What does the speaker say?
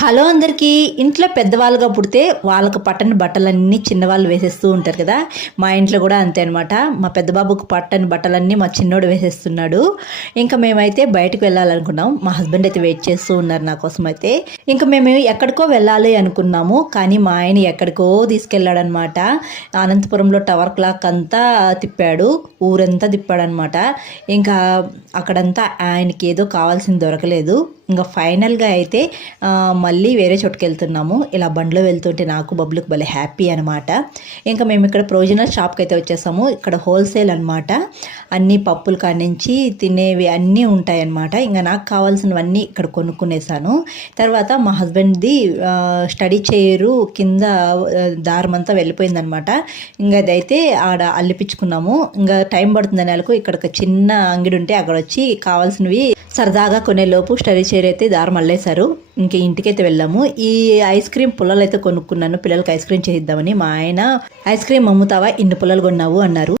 Hello అందరికీ. ఇంట్లో పెద్దవాళ్ళుగా పుడితే వాళ్ళకు పట్టని బట్టలన్నీ చిన్నవాళ్ళు వేసేస్తూ ఉంటారు కదా. మా ఇంట్లో కూడా అంతే అనమాట. మా పెద్ద బాబుకు పట్టని బట్టలన్నీ మా చిన్నోడు వేసేస్తున్నాడు. ఇంకా మేమైతే బయటకు వెళ్ళాలనుకున్నాం. మా హస్బెండ్ అయితే వెయిట్ చేస్తూ ఉన్నారు నా కోసం అయితే. ఇంకా మేము ఎక్కడికో వెళ్ళాలి అనుకున్నాము, కానీ మా ఆయన ఎక్కడికో తీసుకెళ్ళాడనమాట. అనంతపురంలో టవర్ క్లాక్ అంతా తిప్పాడు, ఊరంతా తిప్పాడనమాట. ఇంకా అక్కడంతా ఆయనకి ఏదో కావాల్సింది దొరకలేదు. ఇంకా ఫైనల్గా అయితే మళ్ళీ వేరే చోటుకి వెళ్తున్నాము. ఇలా బండిలో వెళ్తుంటే నాకు బబ్బులకు భలే హ్యాపీ అనమాట. ఇంకా మేము ఇక్కడ ప్రొవిజనల్ షాప్కి అయితే వచ్చేసాము. ఇక్కడ హోల్సేల్ అనమాట. అన్ని పప్పులు కానించి తినేవి అన్నీ ఉంటాయన్నమాట. ఇంకా నాకు కావాల్సినవన్నీ ఇక్కడ కొనుక్కునేసాను. తర్వాత మా హస్బెండ్ది స్టడీ చైరు కింద దారం అంతా వెళ్ళిపోయిందనమాట. ఇంకా అదైతే ఆడ అల్లిపించుకున్నాము. ఇంకా టైం పడుతుందని నెలకు ఇక్కడ ఒక చిన్న అంగడి ఉంటే అక్కడ వచ్చి కావాల్సినవి సరదాగా కొనేలోపు స్టడీ చైర్ అయితే దారం అల్లేశారు. ఇంక ఇంటికైతే వెళ్ళాము. ఈ ఐస్ క్రీమ్ పుల్లలు అయితే కొనుక్కున్నాను, పిల్లలకి ఐస్ క్రీమ్ చేయిద్దామని. మా ఆయన ఐస్ క్రీమ్ అమ్ముతావా, ఇన్ని పుల్లలు కొన్నావు అన్నారు.